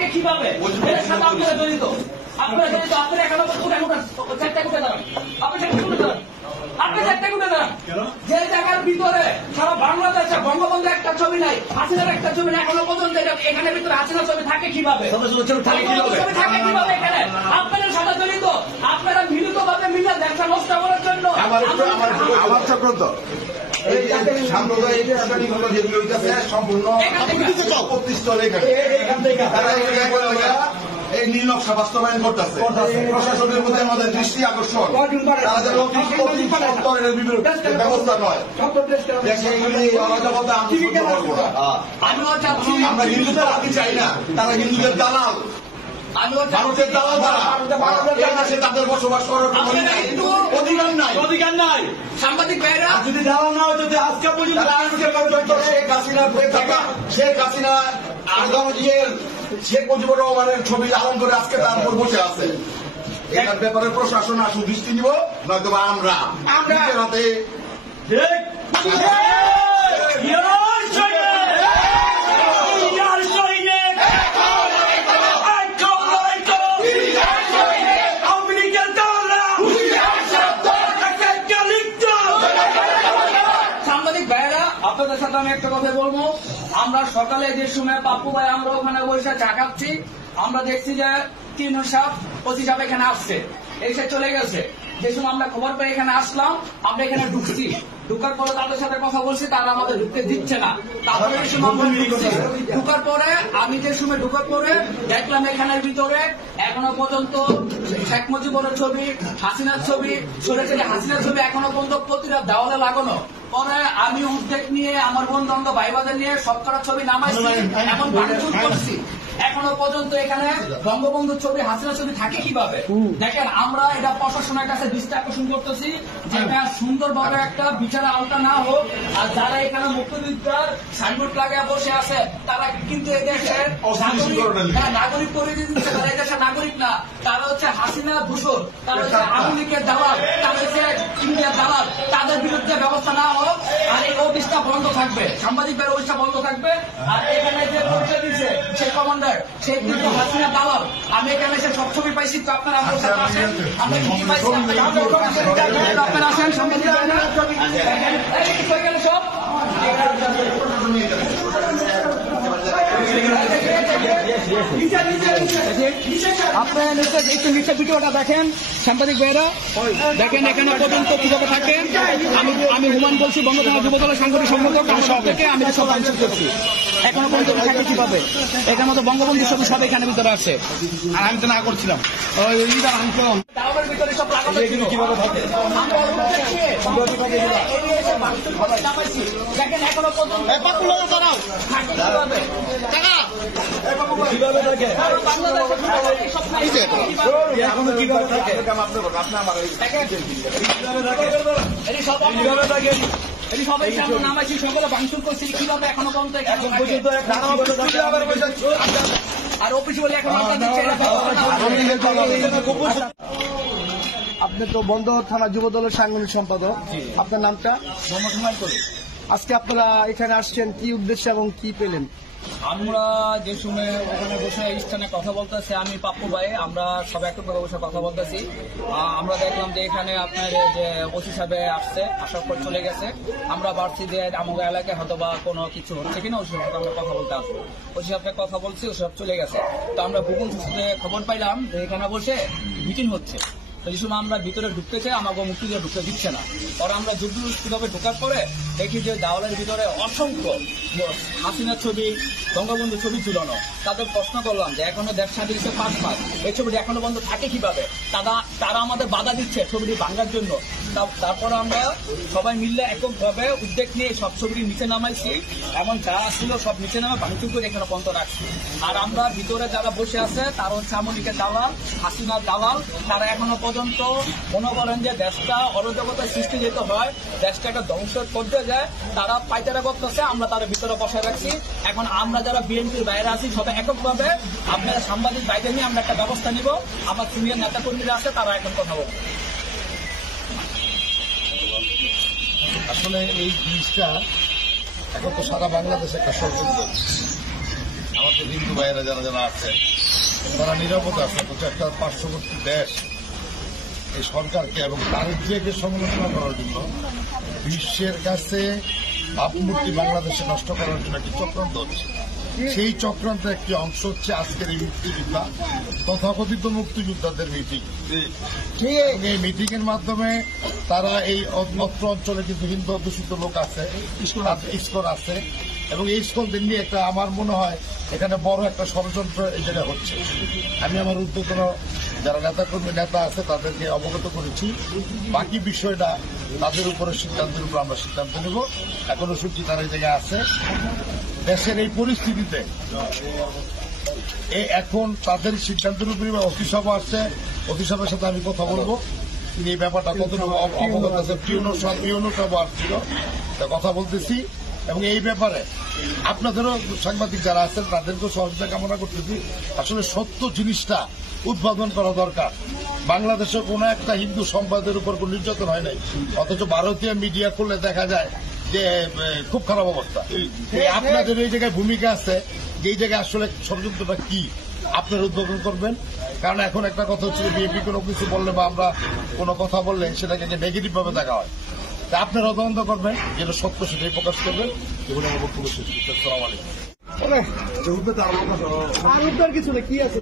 থাকে কিভাবে? এর সাথে আপনারা জড়িত, আপনারা এখানে চারটা কোটে দাঁড়ান, আপনি চারটা কোটে দাঁড়ান, আপনি চারটা কোটে দাঁড়ান। যে জায়গার ভিতরে সারা বাংলাদেশে বঙ্গবন্ধু একটা ছবি নাই, হাসিনার একটা ছবি নাই, এখনো পর্যন্ত এখানে ভিতরে হাসিনার ছবি থাকে কিভাবে? থাকে কিভাবে এখানে? আপনাদের সাথে জড়িত, আপনারা মিলিত ভাবে মিলে দেশটা নষ্ট করার জন্য আমার চক্রান্ত সাম্প্রদায়িক যেগুলো সম্পূর্ণ এই নীল নকশা বাস্তবায়ন করতেছে। প্রশাসনের মধ্যে আমাদের দৃষ্টি আকর্ষণ, তারা যেন ব্যবস্থা নয়, অরাজকতা আমি সহ্য করবো না। আমরা হিন্দুদের আদি চাই না, তারা হিন্দুদের দালাল, ভারতের দালাল, তাদের বসবাস করার অধিকার নাই। সাংবাদিক ভাইরা যদি দালাল না হয়, যদি আজকে পর্যন্ত শেখ হাসিনা শেখ মুজিবুর রহমানের ছবি ধারণ করে আজকে তার উপর বসে আছে, এটার ব্যাপারে প্রশাসন আসু দৃষ্টি নিব, নয়তো আমরা হাতে আপনাদের সাথে আমি একটা কথা বলবো। আমরা সকালে যে সময় পাপ্পু ভাই আমরা ওখানে বসে চা খাচ্ছি, আমরা দেখছি যে 3 সাহেব 25 সাহেব এখানে আসছে, এসে চলে গেছে। যে সময় আমরা খবর পেয়ে এখানে আসলাম, আমরা এখানে ঢুকছি, ঢুকার পরে তাদের সাথে কথা বলছি, তারা আমাদের ঢুকতে দিচ্ছে না। তারপরে এই সময় আমরা ঢুকার পরে আমি যে সময় ঢুকার পরে দেখলাম এখানের ভিতরে এখনো পর্যন্ত শেখ মুজিবুরের ছবি, হাসিনার ছবি, হাসিনার ছবি এখনো পর্যন্ত প্রতিটা দেওয়ালে লাগানো। পরে আমি উদ্যোগ নিয়ে আমার বন্ধু ভাইবাদের নিয়ে সবকটা ছবি নামাইছি, এমন ভাঙচুর করছি। এখনো পর্যন্ত এখানে বঙ্গবন্ধুর ছবি, হাসিনার ছবি থাকে কিভাবে? দেখেন, আমরা এটা প্রশাসনের কাছে দৃষ্টি আকর্ষণ করতেছি যে এটা সুন্দরভাবে একটা বিচার আওতা না হোক। আর যারা এখানে মুক্তিযোদ্ধার সাইনবোর্ড লাগিয়ে বসে আছে, তারা কিন্তু এদেশের নাগরিক পরিচয় দিচ্ছে, তারা এদেশের নাগরিক না, তারা হচ্ছে হাসিনা দূষণ, তারা হচ্ছে আওয়ামী লীগের দালাল, তারা হচ্ছে ইন্ডিয়ার দালাল। তাদের বিরুদ্ধে ব্যবস্থা না হোক, আর এই অফিসটা বন্ধ থাকবে, সাংবাদিকদের অফিসটা বন্ধ থাকবে। আর এখানে যে পরিচয় দিচ্ছে সেই কমান্ডার, সে কিন্তু হাসিনা দালাল। আমি এখানে এসে সব ছবি পাইছি, তো আপনারা আমার সাথে আসেন, আমরা কি পাইছি আপনারা আসেন, সাংবাদিক সব আপনারা একটু নিচে ভিডিওটা দেখেন, সাংবাদিক ভাইরা দেখেন এখানে পর্যন্ত কিভাবে থাকে। আমি হুমান বলছি, বঙ্গবন্ধু যুবদলের সাংগঠনিক সম্পাদক, সব থেকে আমি সব আনসার করছি। এখনো পর্যন্ত থাকে কিভাবে? এখানে মতো বঙ্গবন্ধু ছবি সব এখানে ভিতরে আছে, আর আমি তো না করছিলাম। ভিতরে সব কিভাবে থাকে দেখেন, এখনো পর্যন্ত নামাইছি, সকলে ভাঙচুর করছি কিভাবে এখনো পর্যন্ত, আর অফিস বলে এখন আপনি তো বন্দর থানা যুবদলের সাংগঠনিক সম্পাদক, আপনার নামটা? আজকে আপনারা এখানে আসছেন কি উদ্দেশ্যে এবং কি পেলেন? আমরা যে সময় ওখানে বসে স্থানে কথা বলতেছি, আমি পাপ্পু ভাই, আমরা সবাই একটু করে বসে কথা বলতেছি। আমরা দেখলাম যে এখানে আপনার যে ওসি সাহেব আসছে, আসার পর চলে গেছে। আমরা ভাবছি যে আমাদের এলাকায় হয়তো বা কোনো কিছু হচ্ছে কিনা, ওসি সাহেব আমরা কথা বলতে আসবো। ওসি সাহেবকে কথা বলছি, ওসি সাহেব চলে গেছে। তো আমরা গোপন সূত্রে খবর পাইলাম যে এখানে বসে মিটিং হচ্ছে। তো এই সময় আমরা ভিতরে ঢুকতে চাই, আমাকে মুক্তিযোদ্ধা ঢুকতে দিচ্ছে না। পরে আমরা যুদ্ধভাবে ঢোকার পরে দেখি যে দেওয়ালের ভিতরে অসংখ্য হাসিনার ছবি, বঙ্গবন্ধু ছবি ঝুলানো। তাদের প্রশ্ন করলাম যে এখনো দেশ স্বাধীন 5 মাস, এই ছবিটি এখনো বন্ধ থাকে কিভাবে? তারা আমাদের বাধা দিচ্ছে ছবিটি ভাঙার জন্য। তারপরে আমরা সবাই মিললে এককভাবে উদ্যোগ নিয়ে সব ছবিটি নিচে নামাইছি, এমন যা ছিল সব নিচে নামে ভাঙচুর করে এখানে বন্ধ রাখছি। আর আমরা ভিতরে যারা বসে আছে, তারা হচ্ছে আওয়ামী লীগের দালাল, হাসিনার দালাল। তারা এখনো পর্যন্ত মনে করেন যে দেশটা অরাজকতার সৃষ্টি যেতে হয়, দেশটা একটা ধ্বংস করতে যায়, তারা পাইচারা করতেছে, আমরা তারা ভিতরে বসায় রাখছি। এখন আমরা যারা বিএনপির বাইরে আছি, সবাই এককভাবে আপনারা সাংবাদিক বাইরে নিয়ে আমরা একটা ব্যবস্থা নিব। আমার সিনিয়র নেতা কর্মীরা আছে, তারা এখন কথা বলবে। আসলে এই জিনিসটা এখন তো সারা বাংলাদেশে একটা ষড়যন্ত্র। আমাদের হিন্দু ভাইয়েরা যারা যারা আছে তারা নিরাপদে আছে, অথচ একটা পার্শ্ববর্তী দেশ এই সরকারকে এবং তারেক জিয়াকে সমালোচনা করার জন্য বিশ্বের কাছে ভাবমূর্তি বাংলাদেশে নষ্ট করার জন্য একটি চক্রান্ত হচ্ছে। সেই চক্রান্তের একটি অংশ হচ্ছে আজকের এই মুক্তিযোদ্ধা তথাকথিত মুক্তিযোদ্ধাদের মিটিং। এই মিটিং এর মাধ্যমে তারা এই অত্র অঞ্চলে কিন্তু হিন্দু অধ্যুষিত লোক আছে, ইস্কন আছে, এবং এই ইস্কনদের নিয়ে একটা আমার মনে হয় এখানে বড় একটা ষড়যন্ত্র এই জায়গায় হচ্ছে। আমি আমার উদ্যোগন যারা নেতা আছে তাদেরকে অবগত করেছি। বাকি বিষয়টা তাদের উপরে সিদ্ধান্তের উপর আমরা সিদ্ধান্ত নেব। এখনো শুনছি তারা এই জায়গায় আছে। দেশের এই পরিস্থিতিতে এখন তাদের সিদ্ধান্তের উপরে অতি সভা আসছে, অতি সভার সাথে আমি কথা বলবো। তিনি এই ব্যাপারটা কতটুকু অবগত আছে, পিওনো সভা আসছিল, কথা বলতেছি। এবং এই ব্যাপারে আপনাদেরও সাংবাদিক যারা আছেন তাদেরকেও সহযোগিতা কামনা করতেছি। আসলে সত্য জিনিসটা উদ্বোধন করা দরকার। বাংলাদেশে কোনো একটা হিন্দু সম্প্রদায়ের উপর কোন নির্যাতন হয় নাই, অথচ ভারতীয় মিডিয়া করলে দেখা যায় যে খুব খারাপ অবস্থা। আপনাদের এই জায়গায় ভূমিকা আছে, যে জায়গায় আসলে ষড়যন্ত্রটা কি আপনারা উদ্বোধন করবেন। কারণ এখন একটা কথা হচ্ছে বিএনপি কোনো কিছু বললে বা আমরা কোনো কথা বললে সেটাকে নেগেটিভ ভাবে দেখা হয়। আপনারা তদন্ত করবেন, যেটা সত্য সেটাই প্রকাশ করবেন। এগুলো আমার বক্তব্য শেষ করছি। আসসালামু আলাইকুম। আর কিছু না, কি আছে